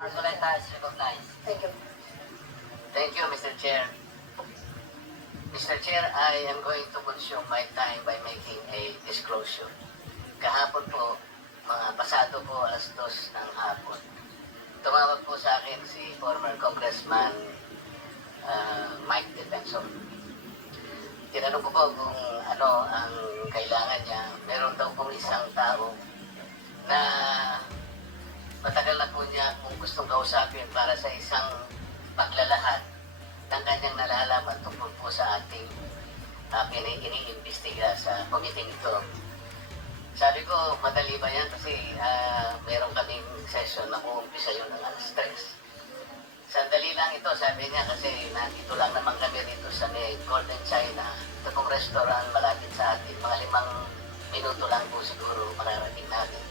Arboleta is recognized. Thank you. Thank you, Mr. Chair. Mr. Chair, I am going to consume my time by making a disclosure. Kahapon po, mga pasado po alas 2 ng hapon. Tumawag po sa akin si former Congressman Mike Defensor. Tinanong ko po kung ano ang kailangan niya. Meron daw pong isang tao na matagal na po niya kung gustong kausapin para sa isang paglalahad ng kanyang nalalaman tungkol po sa ating iniimbestiga sa committee ito. Sabi ko, madali ba yan? Kasi meron kaming session na uumpisa yun ng alas 3. Sandali lang ito, sabi niya, kasi nandito lang naman kami rito sa may Golden China. Ito pong restaurant malapit sa atin. Mga 5 minuto lang po siguro mararating natin.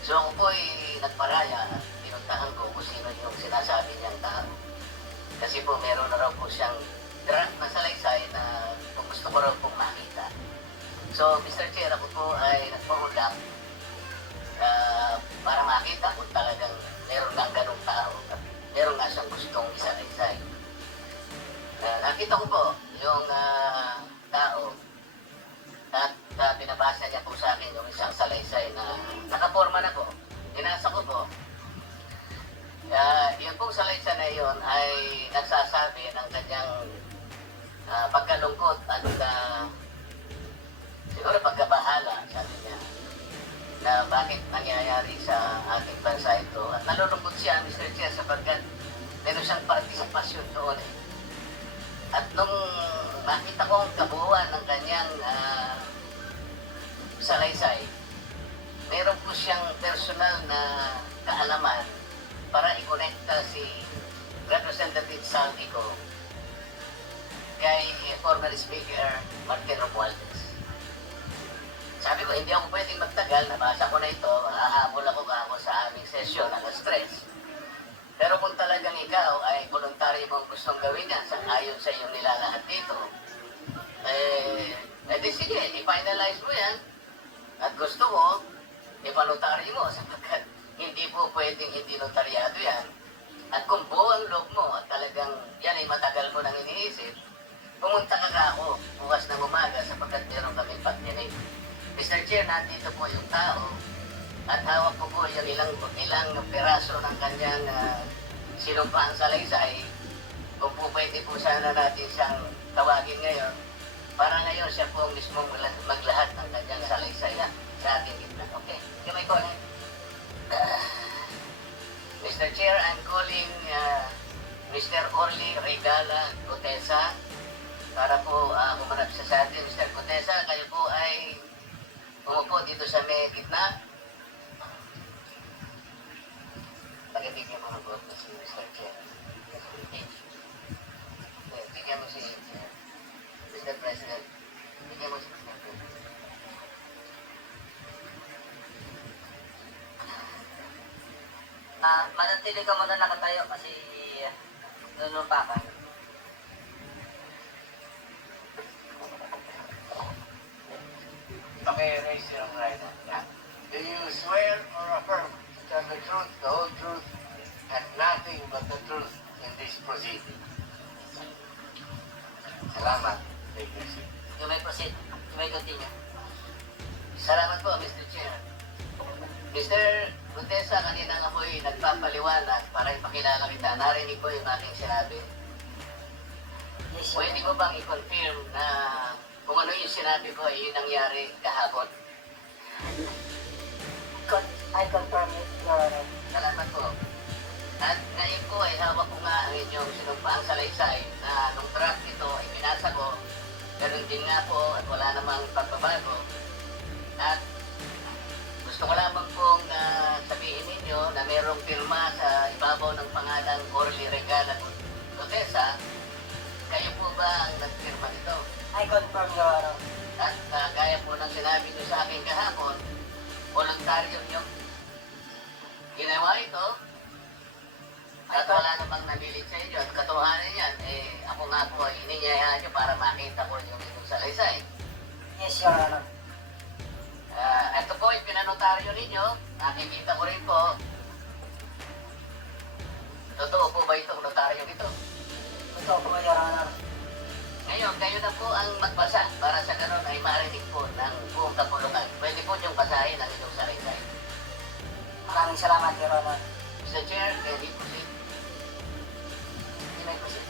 So ako po ay nagparaya at pinuntahan ko kung sino yung sinasabi niyang tao. Kasi po meron na raw po siyang draft na salaysay na gusto ko raw pong makita. So Mr. Chair, ako po ay nagpahulap para makita kung talagang meron ng ganong tao at meron nga siyang gustong isalaysay. Nakita ko po yung tao at pinabasa niya po sa akin yung isang salaysay na nakaporma na po. Inasa ko po. Yung pong salaysay na yun ay nagsasabi ng kanyang pagkalungkot at siguro pagkabahala, sabi niya, na bakit nangyayari sa ating bansa ito. At nalulungkot siya, Mr. Chair, sapagkat meron siyang partisipasyon doon eh. At nung makita ko ang kabuuan ng kanyang salaysay, meron po siyang personal na kaalaman para i-connecta si Representative Saldico kay former Speaker Martin Romualdez. Sabi ko, hindi ako pwedeng magtagal, nabasa ko na ito, hahabol ako sa aming sesyon alas 3. Pero kung talagang ikaw ay voluntary mong gustong gawin yan ayon sa iyong nilalahad dito, di sige, i-finalize mo yan. At gusto ko, i-voluntary mo sapagkat hindi po pwedeng hindi notaryado yan. At kung buo ang loob mo at talagang yan ay matagal mo nang iniisip, pumunta ka ako bukas ng umaga sapagkat meron kaming pagdinig. Mr. Chair, nandito po yung tao at hawak ko po yung ilang peraso ng kanyang sinumpaan salaysay. Kung po pwede po sana natin siyang tawagin ngayon para ngayon siya po mismong maglahat ng kanyang salaysay na sa ating gitna. Okay, can I call him? Mr. Chair, I'm calling Mr. Orly Regala Gutesa para po humarap siya sa atin. Mr. Gutesa, kayo po ay umupo dito sa may gitna. Pagkabigyan mo ng board si Mr. Chair. Bigyan mo si Mr. President. Bigyan mo si Mr. President. Manatili ka muna nakatayo kasi nunumpa ka. Okay, raise your right hand. Yeah. Do you swear or affirm to tell the truth, the whole truth, and nothing but the truth in this proceeding? Salamat. Take your seat. You may proceed. You may continue. Salamat po, Mr. Chair. Mr. Gutesa, kanina nga po'y nagpapaliwanag para ipakilala kita. Narinig ko yung aking sinabi. Yes, Pwede ko bang i-confirm na kung ano yung sinabi ko ay yung nangyari kahapon? I confirm it, Your Honor. Salamat po. At ngayon ko ay hawak ko nga ang inyong sinumpaang salaysay na nung draft ito ay binasa ko. Ganun din nga po at wala namang pagbabago. At gusto ko lamang pong sabihin ninyo na mayroong pirma sa ibabaw ng pangalang Orly Regala Gutesa. Kayo po ba ang nagpirma nito? I confirm, Your Honor. At gaya po ng sinabi nyo sa akin kahapon, voluntaryo nyo ginawa ito at wala namang nabilit sa inyo. At katotohanan yan, ako nga po ay ininyayaan nyo para makita ko yung itong salaysay. Yes, Your Honor. Ito po ay pinanotaryo ninyo. Nakikita ko rin po voluntaryo ito. Totoo po, Your Honor. Ngayon, kayo na po ang magbasa para sa ganun ay marinig po ng buong kapulungan. Pwede po niyong basahin ang inyong salaysay. Maraming salamat, Your Honor. Mr. Chair, can you proceed? You may proceed.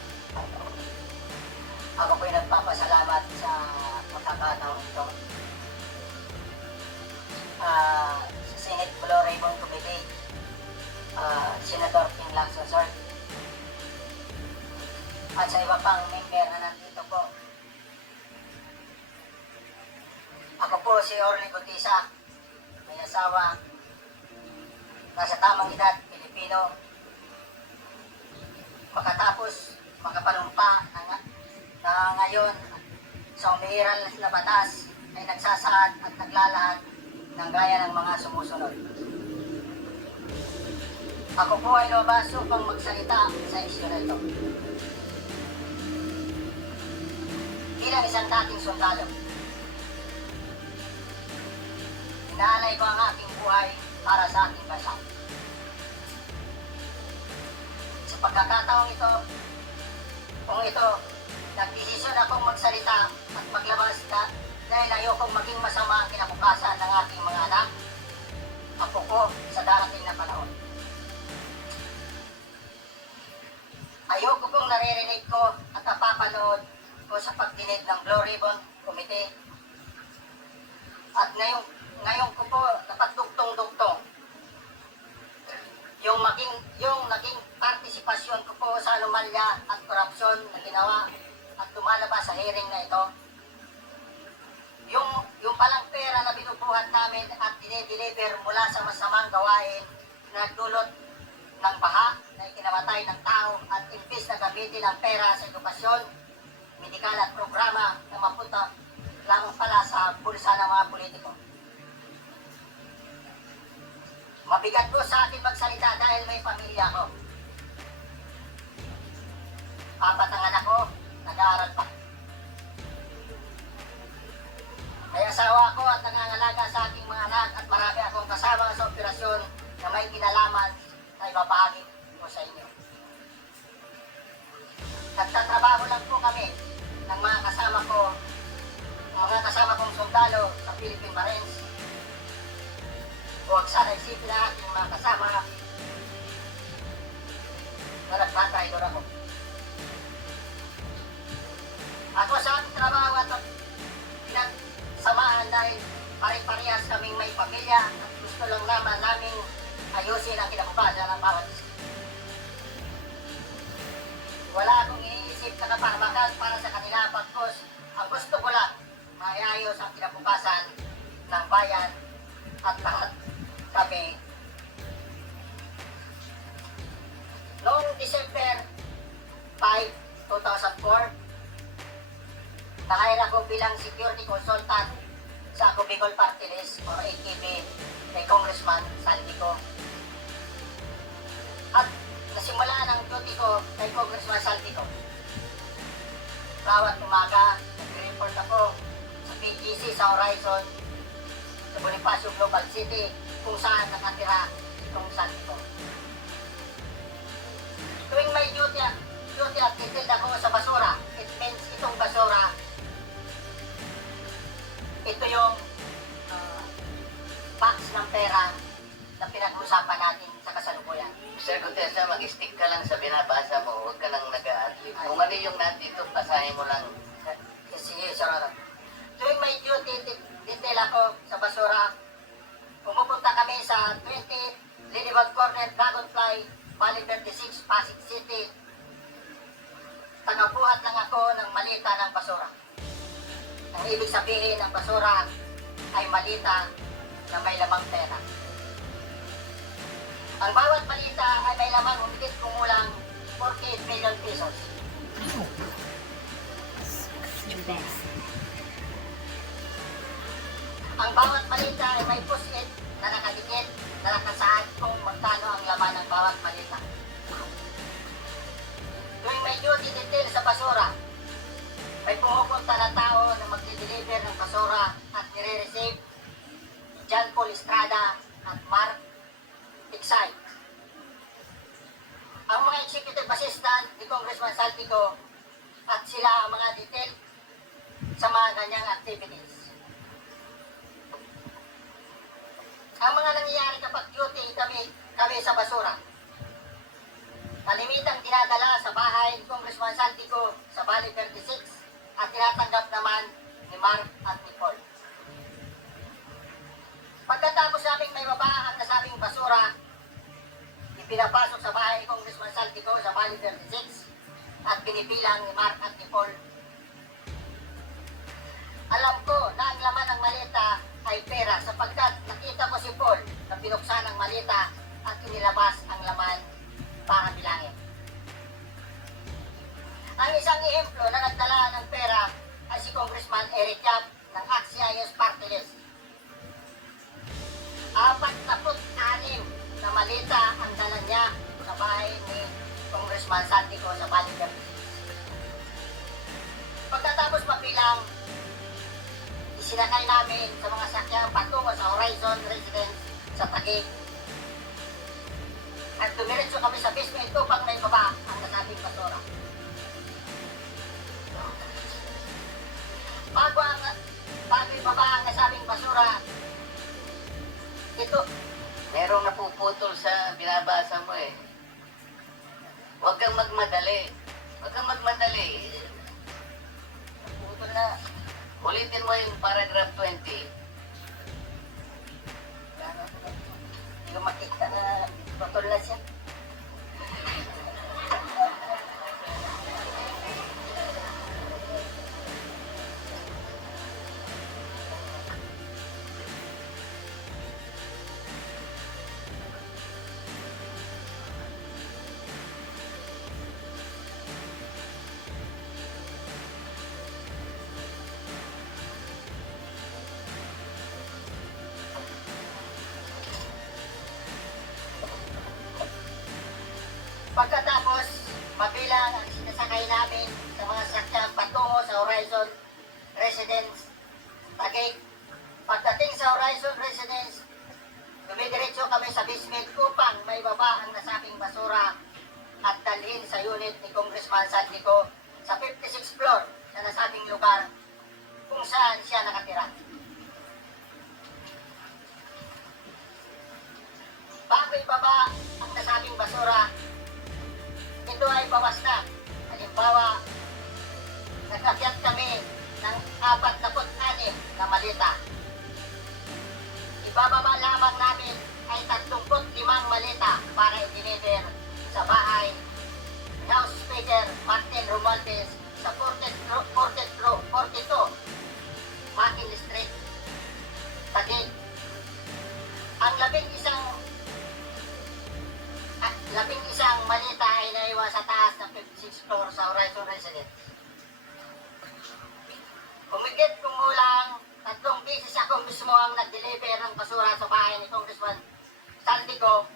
Ako po'y nagpapasalamat sa pagkakataon ito. Sa Senate Blue Ribbon Committee, Senator Ping Lacson, sir. At sa iba pang member na nandito po. Ako po si Orly Gutisa, may asawa, nasa tamang edad, Pilipino. Makatapos, makapanumpa na ngayon sa umiiral na batas ay nagsasaad at naglalahad ng gaya ng mga sumusunod. Ako po ay lumabas upang magsalita sa isyu na ito. Bilang isang dating sundalo, inaalay ko ang aking buhay para sa ating bansa. Sa pagkakataong ito, kung ito, nagdesisyon akong magsalita at maglabas dahil ayokong maging masama ang kinabukasan ng aking mga anak, apo ko sa darating na panahon. Ayoko kong naririnig ko at napapanood ko sa pagdinig ng Blue Ribbon Committee. At ngayon ko po napagdugtong-dugtong yung naging partisipasyon ko po sa anomalya at korupsyon na ginawa at lumalabas sa hearing na ito. Yung palang pera na binubuhat namin at dinideliver mula sa masamang gawain na nagdulot ng baha na ikinamatay ng tao at imbis na gamitin ang pera sa edukasyon, medikal at programa na mapunta lamang pala sa bulsa ng mga politiko. Mabigat po sa akin magsalita dahil may pamilya ko. 4 ang anak ko, nag-aaral pa. May asawa ko at nangangalaga sa aking mga anak at marami akong kasama sa operasyon na may kinalaman na ibabahagi ko sa inyo. Nagtatrabaho lang po kami ng mga kasama kong sundalo sa Philippine Marines. Huwag sana isipin na aking mga kasama na nagtatraidor ako. Ako sa aking trabaho at pinagsamahan dahil pare-parehas kaming may pamilya at gusto lang naman namin ayusin ang kinabukasan ng bawat isa. Wala akong iniisip na kapahamakan para sa kanila pagkos ang gusto ko lang maayos ang kinabukasan ng bayan at lahat kami. Noong December 5, 2004, nahire ako bilang security consultant sa Ako Bicol Party List or AKB kay Congressman Saldico. At nasimula ng duty ko kay Congressman Saldico. Bawat umaga, nag-report ako sa PGC sa Horizon, sa Bonifacio Global City, kung saan nakatira itong Saldico. Tuwing may duty at titil ako sa basura, it means itong basura, ito yung box ng pera na pinag-usapan natin sa kasalukuyan. Sir Gutesa, mag-stick ka lang sa binabasa mo, huwag ka lang nag-a-adlib. Kung ano yung nandito, basahin mo lang. Sige, Sir Honor. Tuwing may duty detail ako sa basura, pumupunta kami sa 20 Lilibag Corner, Dragonfly, Valley 36, Pasig City. Tagabuhat lang ako ng malita ng basura. Ang ibig sabihin ng basura ay malita na may lamang pera. Ang bawat malita ay may lamang humigit kumulang 48 million pesos. Ang bawat malita ay may pusit na nakadikit na nakasaad kung magkano ang laman ng bawat malita. Tuwing may duty detail sa basura, may pumupunta na tao na magdi-deliver ng basura at nire-receive ni John Paul Estrada at Mark Tiksay. Ang mga executive assistant ni Congressman Saltico at sila ang mga detail sa mga ganyang activities. Ang mga nangyayari kapag duty kami sa basura. Kalimitang dinadala sa bahay ni Congressman Saltico sa Bali 36 at tinatanggap naman ni Mark at ni Paul. Pagkatapos naming may baba ang nasabing basura, ipinapasok sa bahay ni Congressman Saltico sa Bali 36 at pinipilang ni Mark at ni Paul. Alam ko na ang laman ng maleta ay pera sapagkat nakita ko si Paul na binuksan ang maleta at inilabas ang laman para bilangin. Ang isang ehemplo na nagdala ng pera ay si Congressman Eric Yap ng AXIS Party List. 46 na malita ang dala niya sa bahay ni Congressman Saltico sa Bali 36. Pagkatapos mapilang, isinakay namin sa mga sakyang patungo sa Horizon Residence sa Taguig. At dumiretso kami sa basement upang may baba ang nasabing basura. Bago ibaba ang nasabing basura, ito, Merong napuputol sa binabasa mo eh. Huwag kang magmadali. Huwag kang magmadali. putol na, Ulitin mo yung paragraph 20. hindi ko makita na putol na siya. Pagkatapos, mabilang ang sinasakay namin sa mga sakyang patungo sa Horizon Residence, Taguig. Pagdating sa Horizon Residence, dumidiretso kami sa basement upang may baba ang nasabing basura at dalhin sa unit ni Congressman Saltico sa 56th floor sa nasabing lugar kung saan siya nakatira. Bago ibaba ang nasabing basura, ito ay bawas na. Halimbawa, nagkakyat kami ng 46 na malita. Ibababa lamang namin ay 35 malita para i-deliver sa bahay ni House Speaker Martin Romualdez sa 42 Makin Street, Taguig. Ang labing isang malita ay naiwan sa taas ng 56th floor sa Horizon Residence. Kumigit kumulang 3 beses ako mismo ang nag-deliver ng basura sa bahay ni Congressman Saltico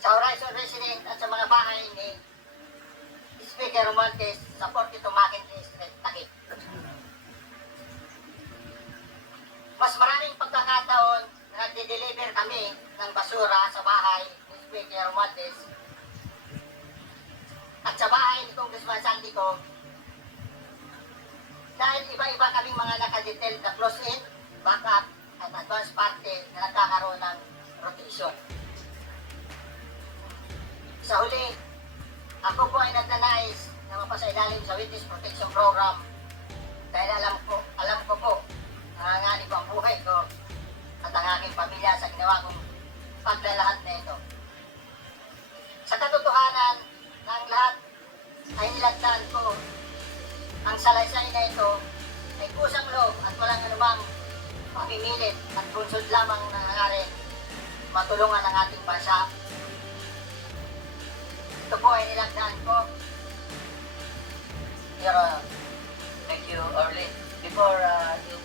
sa Horizon Residence at sa mga bahay ni Speaker Romualdez sa 42 Mackinley Street, Taguig. Mas maraming pagkakataon na nag-deliver kami ng basura sa bahay ni Speaker Romualdez at sa bahay ni Congressman Saltico dahil iba-iba kaming mga nakadetail na close-in, backup at advance party na nagkakaroon ng rotation. Sa huli, ako po ay nagnanais na mapasailalim sa Witness Protection Program dahil alam ko po nanganganib ang buhay ko at ang aking pamilya sa ginawa kong paglalahad na ito. Sa katotohanan ng lahat ay nilagdaan ko ang salaysay na ito ay kusang loob at walang anumang pamimilit at bunsod lamang na nangyari matulungan ang ating bansa. Ito po ay nilagdaan ko. Thank you, Orly. Before you